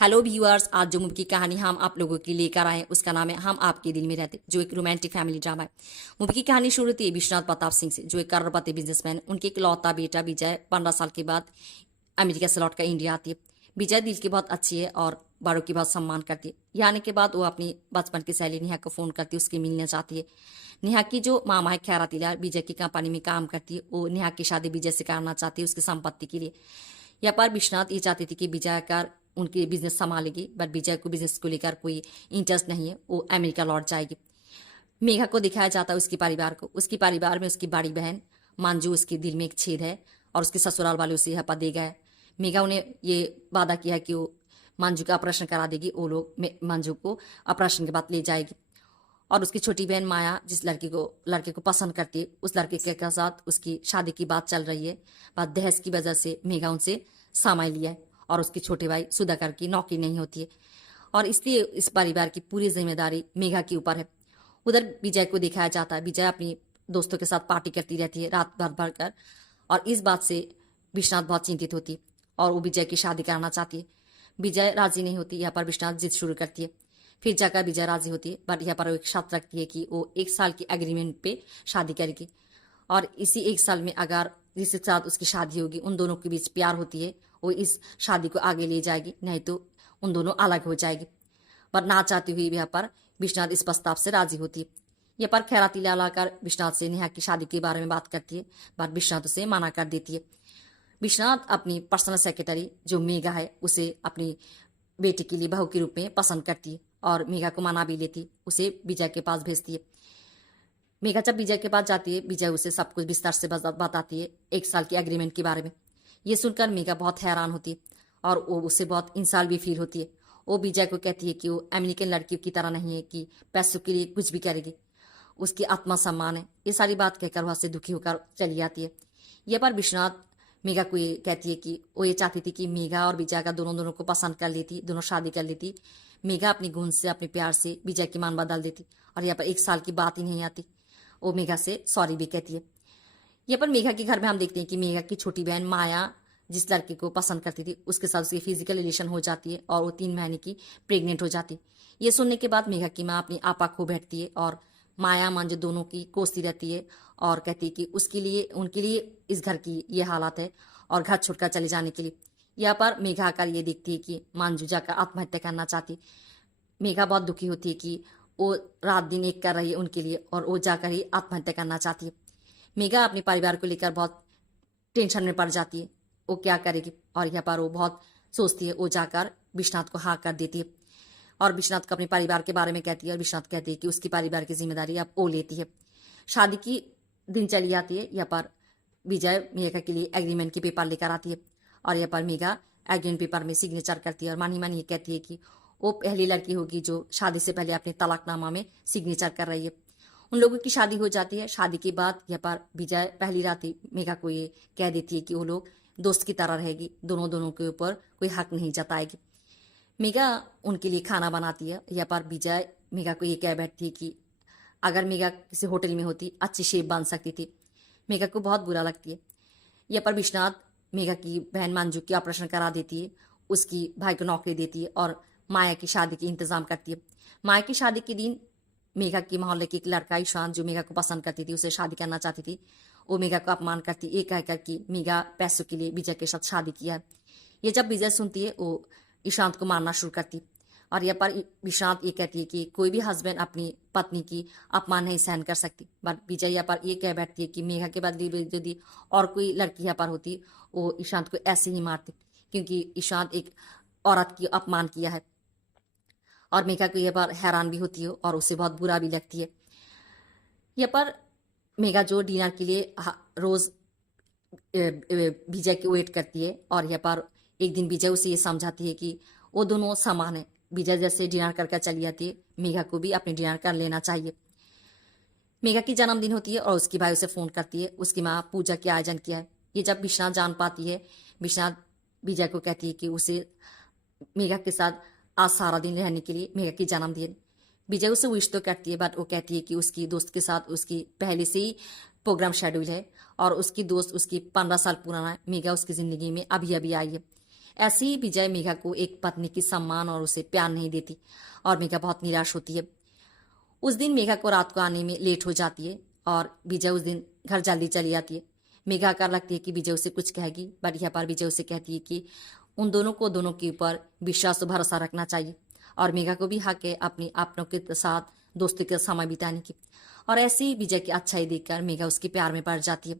Hello viewers, आज जो movie की कहानी हम आप लोगों के लिए लेकर आए हैं उसका नाम है हम आपके दिल में रहते, जो एक रोमांटिक फैमिली ड्रामा है। मूवी की कहानी शुरू होती है विश्वनाथ प्रताप सिंह से, जो एक करोड़पति बिजनेसमैन। उनके इकलौता बेटा विजय 15 साल के बाद अमेरिका से लौट कर इंडिया आती है। विजय दिल की बहुत अच्छी है और बड़ों की बहुत सम्मान करती है। यहाँ आने के बाद वो अपनी बचपन की सहेली नेहा को फ़ोन करती है, उसके मिलना चाहती है। नेहा की जो मामा है खैरा तिला विजय की कंपनी में काम करती है। वो नेहा की शादी विजय से करना चाहती है उसकी संपत्ति के लिए। यहाँ पर विश्वनाथ ये चाहती थी कि विजय कर उनके बिजनेस संभालेगी, बट विजय को बिजनेस को लेकर कोई इंटरेस्ट नहीं है, वो अमेरिका लौट जाएगी। मेघा को दिखाया जाता है उसके परिवार को। उसके परिवार में उसकी बड़ी बहन मंजू, उसके दिल में एक छेद है और उसके ससुराल वाले उसे यहाँ पर दे गए। मेघा उन्हें ये वादा किया है कि वो मंजू का ऑपरेशन करा देगी। वो लोग मंजू को ऑपरेशन के बाद ले जाएगी। और उसकी छोटी बहन माया जिस लड़के को पसंद करती है, उस लड़के के साथ उसकी शादी की बात चल रही है। बात दहेज की वजह से मेघा उनसे सामान लिया है और उसके छोटे भाई सुधाकर की नौकरी नहीं होती है और इसलिए इस परिवार की पूरी जिम्मेदारी मेघा के ऊपर है। उधर विजय को दिखाया जाता है। विजय अपनी दोस्तों के साथ पार्टी करती रहती है रात भर भर कर, और इस बात से विश्वनाथ बहुत चिंतित होती है और वो विजय की शादी कराना चाहती है। विजय राजी नहीं होती। यहाँ पर विश्वनाथ जिद शुरू करती है। फिर जाकर विजय राजी होती है, बट यहाँ पर वो एक शर्त रखती है कि वो 1 साल की एग्रीमेंट पे शादी करेगी और इसी 1 साल में अगर जिसके साथ उसकी शादी होगी उन दोनों के बीच प्यार होती है, वो इस शादी को आगे ले जाएगी, नहीं तो उन दोनों अलग हो जाएगी। पर ना चाहती हुई यहाँ पर विश्वनाथ इस प्रस्ताव से राजी होती है। यहाँ पर खैराती लाकर विश्वनाथ से नेहा की शादी के बारे में बात करती है, पर विश्वनाथ उसे मना कर देती है। विश्वनाथ अपनी पर्सनल सेक्रेटरी जो मेघा है उसे अपनी बेटी के लिए बहू के रूप में पसंद करती है और मेघा को मना भी लेती, उसे विजय के पास भेजती है। मेघा जब विजय के पास जाती है, विजय उसे सब कुछ विस्तार से बताती है 1 साल की एग्रीमेंट के बारे में। ये सुनकर मेघा बहुत हैरान होती है और वो उसे बहुत इंसान भी फील होती है। वो विजय को कहती है कि वो अमेरिकन लड़कियों की तरह नहीं है कि पैसों के लिए कुछ भी करेगी, उसकी आत्मा सम्मान है। ये सारी बात कहकर वहां से दुखी होकर चली जाती है। यह पर विश्वनाथ मेघा को ये कहती है कि वो ये चाहती थी कि मेघा और विजय का दोनों को पसंद कर लेती, दोनों शादी कर लेती। मेघा अपनी गुण से अपने प्यार से विजय की मान बदल देती और यहाँ पर 1 साल की बात ही नहीं आती। वो मेघा से सॉरी भी कहती है। यहाँ पर मेघा के घर में हम देखते हैं कि मेघा की छोटी बहन माया जिस लड़के को पसंद करती थी उसके साथ उसकी फिजिकल रिलेशन हो जाती है और वो 3 महीने की प्रेग्नेंट हो जाती है। ये सुनने के बाद मेघा की माँ अपनी आपा खो बैठती है और माया मंजू दोनों की कोसती रहती है और कहती है कि उसके लिए उनके लिए इस घर की ये हालत है और घर छोड़कर चले जाने के लिए। यहाँ पर मेघा आकर ये देखती है कि मंजू जाकर आत्महत्या करना चाहती। मेघा बहुत दुखी होती है कि वो रात दिन एक कर रही है उनके लिए और वो जाकर ही आत्महत्या करना चाहती है। मेघा अपने परिवार को लेकर बहुत टेंशन में पड़ जाती है, वो क्या करेगी। और यहाँ पर वो बहुत सोचती है। वो जाकर विश्वनाथ को हाँ कर देती है और विश्वनाथ को अपने परिवार के बारे में कहती है और विश्वनाथ कहती है कि उसकी परिवार की जिम्मेदारी अब वो लेती है। शादी की दिन चली जाती है। यहाँ पर विजय मेघा के लिए एग्रीमेंट के पेपर लेकर आती है और यहाँ पर मेघा एग्रीमेंट पेपर में सिग्नेचर करती है और मानी मानी ये कहती है कि वो पहली लड़की होगी जो शादी से पहले अपने तलाकनामा में सिग्नेचर कर रही है। उन लोगों की शादी हो जाती है। शादी के बाद यहाँ पर विजय पहली रात ही मेघा को ये कह देती है कि वो लोग दोस्त की तरह रहेगी, दोनों के ऊपर कोई हक नहीं जताएगी। मेघा उनके लिए खाना बनाती है। यहाँ पर विजय मेघा को ये कह बैठती है कि अगर मेघा किसी होटल में होती अच्छी शेफ बन सकती थी। मेघा को बहुत बुरा लगती है। यहाँ पर विश्वनाथ मेघा की बहन मंजू की ऑपरेशन करा देती है, उसकी भाई को नौकरी देती है और माया की शादी के इंतजाम करती है। माया की शादी के दिन मेघा की मोहल्ले की एक लड़का ईशान जो मेघा को पसंद करती थी, उसे शादी करना चाहती थी, वो मेघा को अपमान करती ये कहकर कि मेघा पैसों के लिए विजय के साथ शादी किया है। ये जब विजय सुनती है वो ईशांत को मारना शुरू करती और यहाँ पर ईशांत ये कहती है कि कोई भी हस्बैंड अपनी पत्नी की अपमान नहीं सहन कर सकती। बट विजय यहाँ पर ये कह बैठती है कि मेघा के बदले में यदि और कोई लड़की यहाँ पर होती वो ईशांत को ऐसे ही मारती, क्योंकि ईशांत एक औरत की अपमान किया है। और मेघा को यह बार हैरान भी होती है और उसे बहुत बुरा भी लगती है। यहाँ पर मेघा जो डिनर के लिए रोज विजय की वेट करती है और यहाँ पर एक दिन विजय उसे ये समझाती है कि वो दोनों समान है। विजय जैसे डिनर करके चली जाती है, मेघा को भी अपने डिनर कर लेना चाहिए। मेघा की जन्मदिन होती है और उसकी भाई उसे फोन करती है, उसकी माँ पूजा के आयोजन किया है। ये जब विश्वनाथ जान पाती है, विश्वनाथ विजय को कहती है कि उसे मेघा के साथ आज सारा दिन रहने के लिए मेघा की जन्मदिन। विजय उसे विश तो करती है, बट वो कहती है कि उसकी दोस्त के साथ उसकी पहले से ही प्रोग्राम शेड्यूल है और उसकी दोस्त उसकी 15 साल पुराना है। मेघा उसकी जिंदगी में अभी अभी आई है। ऐसे ही विजय मेघा को एक पत्नी की सम्मान और उसे प्यार नहीं देती और मेघा बहुत निराश होती है। उस दिन मेघा को रात को आने में लेट हो जाती है और विजय उस दिन घर जल्दी चली जाती है। मेघा कर लगती है कि विजय उसे कुछ कहेगी, बट यहाँ पर विजय उसे कहती है कि उन दोनों को दोनों के ऊपर विश्वास और भरोसा रखना चाहिए और मेघा को भी हक है अपनी अपनों के साथ दोस्ती के समय बिताने की। और ऐसे ही विजय की अच्छाई देखकर मेघा उसके प्यार में पड़ जाती है।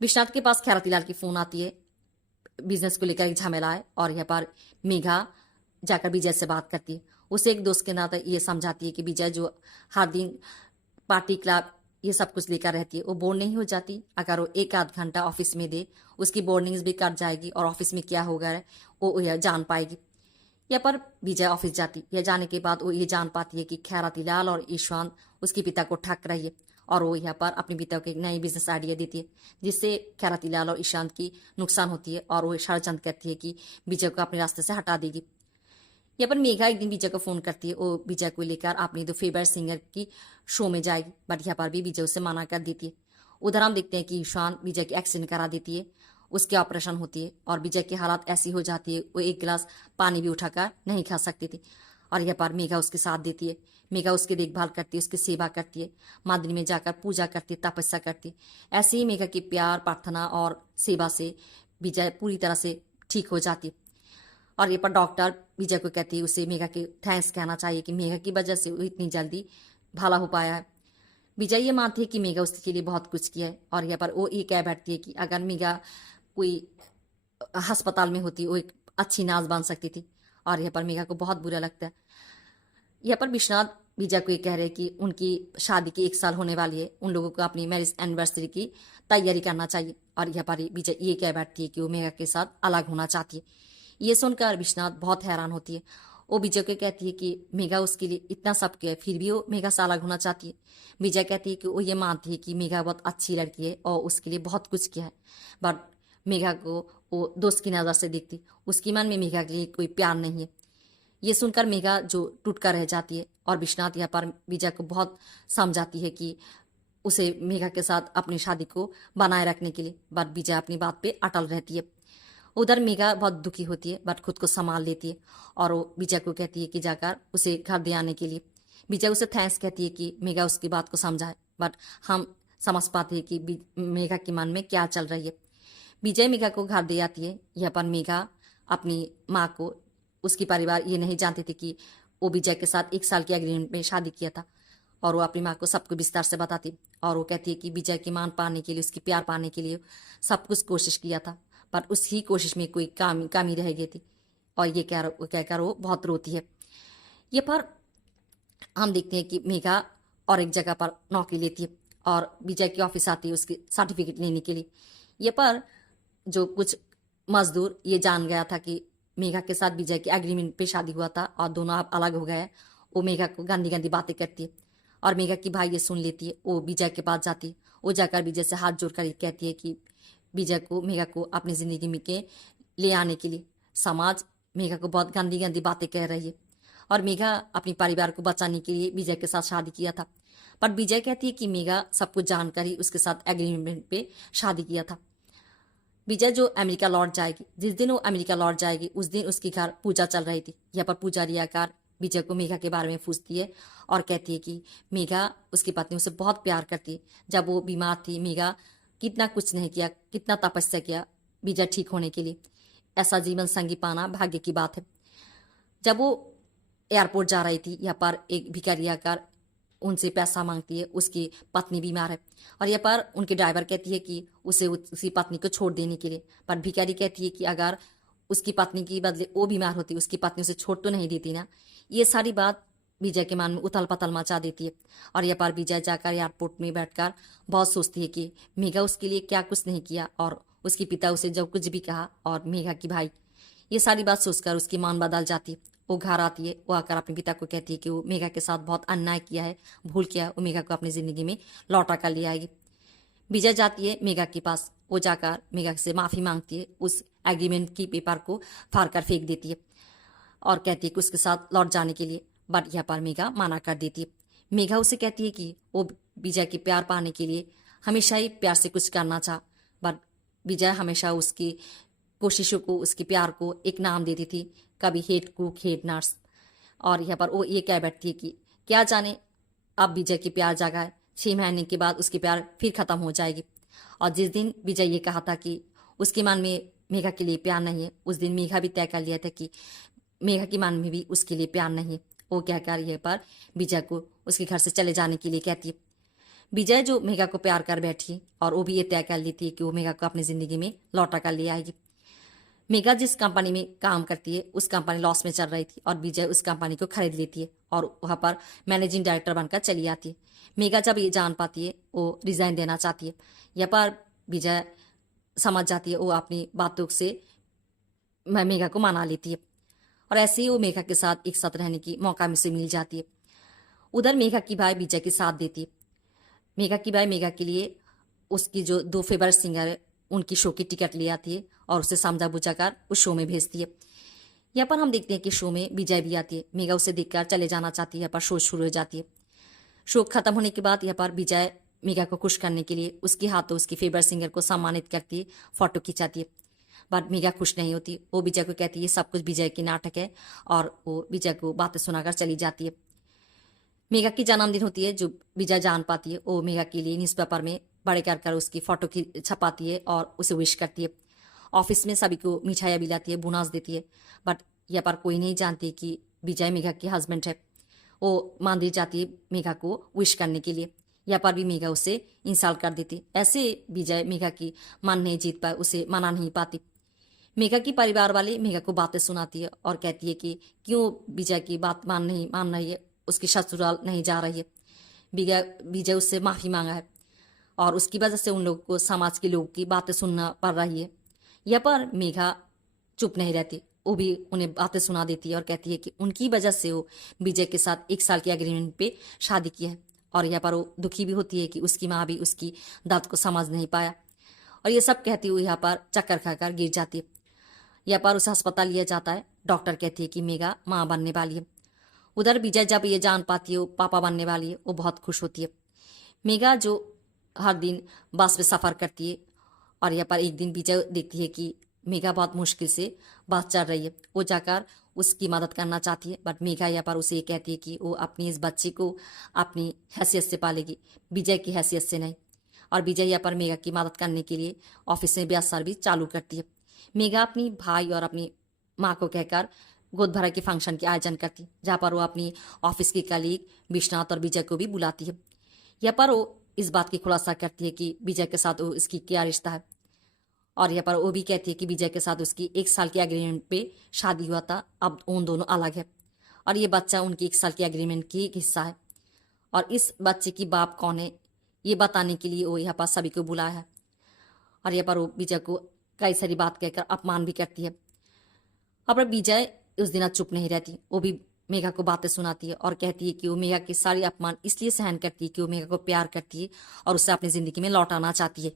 विश्वनाथ के पास खैरतीलाल की फोन आती है, बिजनेस को लेकर एक झमेला है और यहाँ पर मेघा जाकर विजय से बात करती है। उसे एक दोस्त के नाते ये समझाती है कि विजय जो हर दिन पार्टी क्लब ये सब कुछ लेकर रहती है वो बोर नहीं हो जाती। अगर वो एक आध घंटा ऑफिस में दे उसकी बोर्डिंग्स भी कट जाएगी और ऑफिस में क्या होगा वो यह जान पाएगी। यहाँ पर विजय ऑफिस जाती, यह जाने के बाद वो ये जान पाती है कि खैरातीलाल और ईशान उसके पिता को ठग रही है और वो यहाँ पर अपने पिता को एक नई बिजनेस आइडिया देती है जिससे खैरातीलाल और ईशान की नुकसान होती है और वो षड्यंत्र करती है कि विजय को अपने रास्ते से हटा देगी। यहाँ पर मेघा एक दिन विजय को फोन करती है, वो विजय को लेकर अपनी दो फेवरेट सिंगर की शो में जाएगी, बट यहाँ पर भी विजय उसे मना कर देती है। उधर हम देखते हैं कि ईशान विजय की एक्सीडेंट करा देती है, उसके ऑपरेशन होती है और विजय की हालत ऐसी हो जाती है वो एक गिलास पानी भी उठाकर नहीं खा सकती थी और यहाँ पर मेघा उसके साथ देती है। मेघा उसकी देखभाल करती है, उसकी सेवा करती है, मंदिर में जाकर पूजा करती है, तपस्या करती है। ऐसे ही मेघा की प्यार प्रार्थना और सेवा से विजय पूरी तरह से ठीक हो जाती है और ये पर डॉक्टर विजय को कहती है उसे मेघा के थैंक्स कहना चाहिए कि मेघा की वजह से वो इतनी जल्दी भला हो पाया है। विजय ये मानती है कि मेघा उसके लिए बहुत कुछ किया है और यहाँ पर वो ये कह बैठती है कि अगर मेघा कोई अस्पताल में होती वो एक अच्छी नर्स बन सकती थी और यहाँ पर मेघा को बहुत बुरा लगता है। यहाँ पर विश्वनाथ विजय को ये कह रहे हैं कि उनकी शादी की 1 साल होने वाली है, उन लोगों को अपनी मैरिज एनिवर्सरी की तैयारी करना चाहिए और यहाँ पर विजय ये कह बैठती है कि वो मेघा के साथ अलग होना चाहती है। ये सुनकर विश्वनाथ बहुत हैरान होती है। वो विजय को कहती है कि मेघा उसके लिए इतना सब किया है फिर भी वो मेघा से अलग होना चाहती है। विजय कहती है कि वो ये मानती है कि मेघा बहुत अच्छी लड़की है और उसके लिए बहुत कुछ किया है, बट मेघा को वो दोस्त की नज़र से देखती, उसकी मन में मेघा के लिए कोई प्यार नहीं है। ये सुनकर मेघा जो टूट कर रह जाती है और विश्वनाथ यहाँ पर विजय को बहुत समझाती है कि उसे मेघा के साथ अपनी शादी को बनाए रखने के लिए, बट विजय अपनी बात पे अटल रहती है। उधर मेघा बहुत दुखी होती है बट खुद को संभाल लेती है और वो विजय को कहती है कि जाकर उसे घर दे आने के लिए। विजय उसे थैंक्स कहती है कि मेघा उसकी बात को समझाए, बट हम समझ पाते हैं कि मेघा के मन में क्या चल रही है। विजय मेघा को घर दे आती है। यहाँ पर मेघा अपनी माँ को, उसकी परिवार ये नहीं जानते थे कि वो विजय के साथ 1 साल के एग्रीमेंट में शादी किया था और वो अपनी माँ को सबको विस्तार से बताती और वो कहती है कि विजय की मान पाने के लिए, उसकी प्यार पाने के लिए सब कुछ कोशिश किया था, पर उसकी कोशिश में कोई कमी रह गई थी और ये कहकर वो बहुत रोती है। ये पर हम देखते हैं कि मेघा और एक जगह पर नौकरी लेती है और विजय की ऑफिस आती है उसकी सर्टिफिकेट लेने के लिए। ये पर जो कुछ मजदूर ये जान गया था कि मेघा के साथ विजय के एग्रीमेंट पे शादी हुआ था और दोनों अब अलग हो गए, वो मेघा को गंदी गंदी बातें करती है और मेघा की भाई ये सुन लेती है। वो विजय के पास जाती है, वो जाकर विजय से हाथ जोड़कर कहती है कि विजय को, मेघा को अपनी जिंदगी में के ले आने के लिए। समाज मेघा को बहुत गंदी गंदी बातें कह रही है और मेघा अपने परिवार को बचाने के लिए विजय के साथ शादी किया था, पर विजय कहती है कि मेघा सब कुछ जानकर ही उसके साथ एग्रीमेंट पे शादी किया था। विजय जो अमेरिका लौट जाएगी, जिस दिन वो अमेरिका लौट जाएगी उस दिन उसके घर पूजा चल रही थी। यहाँ पर पुजारी आकर विजय को मेघा के बारे में पूछती है और कहती है कि मेघा उसकी पत्नी उसे बहुत प्यार करती है। जब वो बीमार थी मेघा कितना कुछ नहीं किया, कितना तपस्या किया विजय ठीक होने के लिए। ऐसा जीवन संगी पाना भाग्य की बात है। जब वो एयरपोर्ट जा रही थी, यहाँ पर एक भिखारी आकर उनसे पैसा मांगती है, उसकी पत्नी बीमार है और यहाँ पर उनके ड्राइवर कहती है कि उसे उसकी पत्नी को छोड़ देने के लिए, पर भिखारी कहती है कि अगर उसकी पत्नी की बदले वो बीमार होती, उसकी पत्नी उसे छोड़ तो नहीं देती ना। ये सारी बात विजय के मन में उथल पथल मचा देती है और यहाँ पर विजय जाकर एयरपोर्ट में बैठकर बहुत सोचती है कि मेघा उसके लिए क्या कुछ नहीं किया और उसके पिता उसे जो कुछ भी कहा और मेघा की भाई, ये सारी बात सोचकर उसकी मान बदल जाती है। वो घर आती है, वो आकर अपने पिता को कहती है कि वो मेघा के साथ बहुत अन्याय किया है, भूल किया है, वो मेघा को अपनी जिंदगी में लौटा कर ले आएगी। विजय जाती है मेघा के पास, वो जाकर मेघा से माफ़ी मांगती है, उस एग्रीमेंट की पेपर को फाड़ कर फेंक देती है और कहती है कि उसके साथ लौट जाने के लिए, बट यहाँ पर मेघा मना कर देती है। मेघा उसे कहती है कि वो विजय के प्यार पाने के लिए हमेशा ही प्यार से कुछ करना चाह, बट विजय हमेशा उसकी कोशिशों को, उसके प्यार को एक नाम देती थी, कभी हेड कुक, हेड नर्स। और यहाँ पर वो ये कह बैठती है कि क्या जाने अब विजय की प्यार जागा है, 6 महीने के बाद उसकी प्यार फिर खत्म हो जाएगी। और जिस दिन विजय ये कहा था कि उसके मन में मेघा के लिए प्यार नहीं है, उस दिन मेघा भी तय कर लिया था कि मेघा के मन में भी उसके लिए प्यार नहीं है। वो क्या कर ये पर विजय को उसके घर से चले जाने के लिए कहती है। विजय जो मेघा को प्यार कर बैठी और वो भी ये तय कर लेती है कि वो मेघा को अपनी जिंदगी में लौटा कर ले आएगी। मेघा जिस कंपनी में काम करती है उस कंपनी लॉस में चल रही थी और विजय उस कंपनी को खरीद लेती है और वहाँ पर मैनेजिंग डायरेक्टर बनकर चली आती है। मेघा जब ये जान पाती है वो रिजाइन देना चाहती है। यहाँ पर विजय समझ जाती है, वो अपनी बातों से मेघा को मना लेती है और ऐसे ही वो मेघा के साथ एक साथ रहने की मौका में से मिल जाती है। उधर मेघा की भाई विजय के साथ देती है। मेघा की भाई मेघा के लिए उसकी जो 2 फेवरेट सिंगर है उनकी शो की टिकट ले आती है और उसे समझा बुझाकर उस शो में भेजती है। यहाँ पर हम देखते हैं कि शो में विजय भी आती है। मेघा उसे देखकर चले जाना चाहती है, यहाँ पर शो शुरू हो जाती है। शो खत्म होने के बाद यहाँ पर विजय मेघा को खुश करने के लिए उसके हाथों उसकी फेवरेट सिंगर को सम्मानित करती है, फोटो खिंचाती है। बट मेघा खुश नहीं होती, वो विजय को कहती है सब कुछ विजय की नाटक है और वो विजय को बातें सुनाकर चली जाती है। मेघा की जन्मदिन होती है, जो विजय जान पाती है वो मेघा के लिए न्यूज़पेपर में बड़े कर उसकी फोटो की छपाती है और उसे विश करती है। ऑफिस में सभी को मिठाइयाँ बिलाती है, बोनस देती है। बट यहाँ पर कोई नहीं जानती कि विजय मेघा के हस्बैंड है। वो मंदिर जाती है मेघा को विश करने के लिए। यहाँ पर भी मेघा उसे इंसल्ट कर देती। ऐसे विजय मेघा की मन नहीं जीत पाए, उसे मना नहीं पाती। मेघा की परिवार वाले मेघा को बातें सुनाती है और कहती है कि क्यों विजय की बात मान रही है, उसकी ससुराल नहीं जा रही है। विजय उससे माफ़ी मांगा है और उसकी वजह से उन लोगों को, समाज के लोगों की बातें सुनना पड़ रही है। यहाँ पर मेघा चुप नहीं रहती, वो भी उन्हें बातें सुना देती है और कहती है कि उनकी वजह से वो विजय के साथ 1 साल के एग्रीमेंट पे शादी की है। और यहाँ पर वो दुखी भी होती है कि उसकी माँ भी उसकी दर्द को समझ नहीं पाया। और ये सब कहती हुई यहाँ पर चक्कर खाकर गिर जाती है। यहाँ पर उसे अस्पताल लिया जाता है। डॉक्टर कहती है कि मेघा माँ बनने वाली है। उधर विजय जब ये जान पाती है वो पापा बनने वाली है, वो बहुत खुश होती है। मेघा जो हर दिन बस में सफ़र करती है और यहाँ पर एक दिन विजय देखती है कि मेघा बहुत मुश्किल से बस चल रही है। वो जाकर उसकी मदद करना चाहती है, बट मेघा यहाँ पर उसे ये कहती है कि वो अपनी इस बच्ची को अपनी हैसियत से पालेगी, विजय की हैसियत से नहीं। और विजय यहाँ पर मेघा की मदद करने के लिए ऑफिस में ब्याज सर्विस चालू करती है। मेघा अपनी भाई और अपनी माँ को कहकर गोद भरा के फंक्शन के आयोजन करती है, जहाँ पर वो अपनी ऑफिस की कलीग विश्वनाथ और विजय को भी बुलाती है। यहाँ पर वो इस बात की खुलासा करती है कि विजय के साथ वो इसकी क्या रिश्ता है। और यहाँ पर वो भी कहती है कि विजय के साथ उसकी 1 साल के एग्रीमेंट पे शादी हुआ था, अब उन दोनों अलग है और ये बच्चा उनकी 1 साल के एग्रीमेंट की एक हिस्सा है। और इस बच्चे की बाप कौन है ये बताने के लिए वो यहाँ पर सभी को बुलाया है। और यहाँ पर वो विजय को कई सारी बात कहकर अपमान भी करती है। अब विजय उस दिन चुप नहीं रहती, वो भी मेघा को बातें सुनाती है और कहती है कि वो मेघा के सारे अपमान इसलिए सहन करती है कि वो मेघा को प्यार करती है और उसे अपनी ज़िंदगी में लौटाना चाहती है।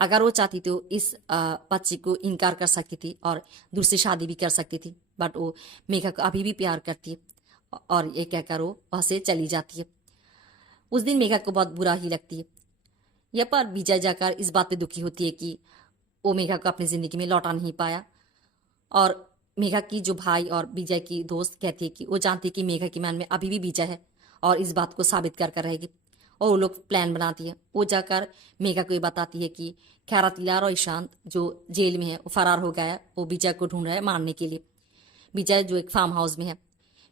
अगर वो चाहती तो इस बच्ची को इनकार कर सकती थी और दूसरी शादी भी कर सकती थी, बट वो मेघा को अभी भी प्यार करती है और ये कहकर वो वहाँ से चली जाती है। उस दिन मेघा को बहुत बुरा ही लगती है। यह पर विजय जाकर इस बात पे दुखी होती है कि वो मेघा को अपनी ज़िंदगी में लौटा नहीं पाया। और मेघा की जो भाई और विजय की दोस्त कहती है कि वो जानती है कि मेघा के मन में अभी भी विजय है और इस बात को साबित कर कर रहेगी। और वो लोग प्लान बनाती है। वो जाकर मेघा को ये बताती है कि खैरातिलार और ईशांत जो जेल में है वो फरार हो गया है, वो विजय को ढूंढ रहा है मारने के लिए। विजय जो एक फार्म हाउस में है।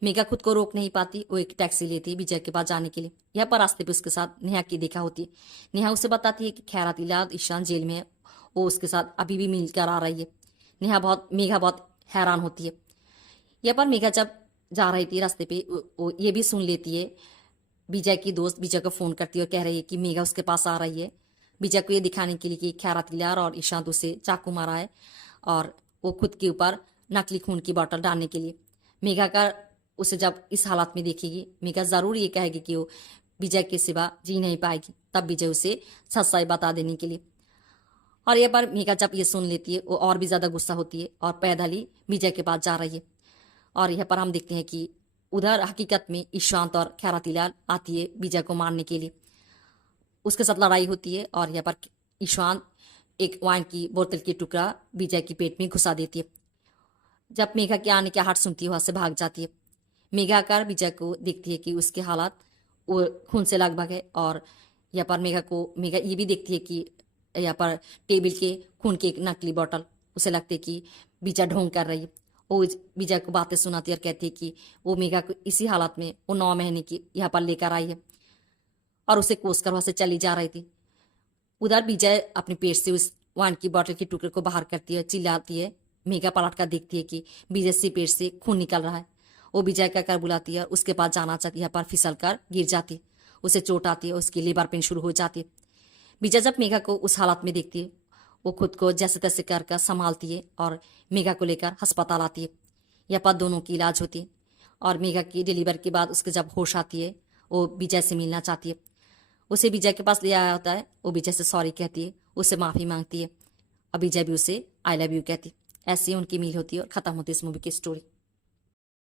मेघा खुद को रोक नहीं पाती, वो एक टैक्सी लेती है विजय के पास जाने के लिए। यहाँ पर रास्ते पे उसके साथ नेहा की देखा होती है। नेहा उसे बताती है कि खैरातिलार ईशांत जेल में है, वो उसके साथ अभी भी मिलकर आ रही है। मेघा बहुत हैरान होती है। यहाँ पर मेघा जब जा रही थी रास्ते पे वो ये भी सुन लेती है। विजय की दोस्त विजय को फ़ोन करती है और कह रही है कि मेघा उसके पास आ रही है, विजय को ये दिखाने के लिए कि खैरातिलार और ईशांत उसे चाकू मारा है और वो खुद के ऊपर नकली खून की बोतल डालने के लिए। मेघा का उसे जब इस हालत में देखेगी, मेघा ज़रूर ये कहेगी कि वो विजय के सिवा जी नहीं पाएगी, तब विजय उसे सच्चाई बता देने के लिए। और यह पर मेघा जब ये सुन लेती है वो और भी ज़्यादा गुस्सा होती है और पैदल ही विजय के पास जा रही है। और यहाँ पर हम देखते हैं कि उधर हकीकत में ईशांत और खैरातिलाल आती है विजय को मारने के लिए। उसके साथ लड़ाई होती है और यहाँ पर ईशांत एक वाइन की बोतल की टुकड़ा विजय की पेट में घुसा देती है। जब मेघा के आने की आहट सुनती है वहां से भाग जाती है। मेघा आकर विजय को देखती है कि उसके हालात वो खून से लगभग है, और यहाँ पर मेघा ये भी देखती है कि यहाँ पर टेबल के खून की एक नकली बोतल, उसे लगती है कि विजय ढोंग कर रही है। वो विजय को बातें सुनाती है और कहती है कि वो मेघा को इसी हालत में वो 9 महीने की यहाँ पर लेकर आई है और उसे कोस कर वहां से चली जा रही थी। उधर विजय अपने पेट से उस वाइन की बोतल के टुकड़े को बाहर करती है, चिल्लाती है। मेघा पलट कर देखती है कि विजय से पेट से खून निकल रहा है। वो विजय कहकर बुलाती है और उसके पास जाना चाहती है, पर फिसल कर गिर जाती है। उसे चोट आती है, उसकी लेबर पेन शुरू हो जाती है। विजय जब मेघा को उस हालत में देखती है, वो खुद को जैसे तैसे कर संभालती है और मेघा को लेकर अस्पताल आती है। यहाँ पर दोनों की इलाज होती है और मेघा की डिलीवरी के बाद उसके जब होश आती है, वो विजय से मिलना चाहती है। उसे विजय के पास ले आया होता है। वो विजय से सॉरी कहती है, उससे माफ़ी मांगती है और विजय भी उसे आई लव यू कहती है। ऐसी उनकी मील होती है और ख़त्म होती है इस मूवी की स्टोरी।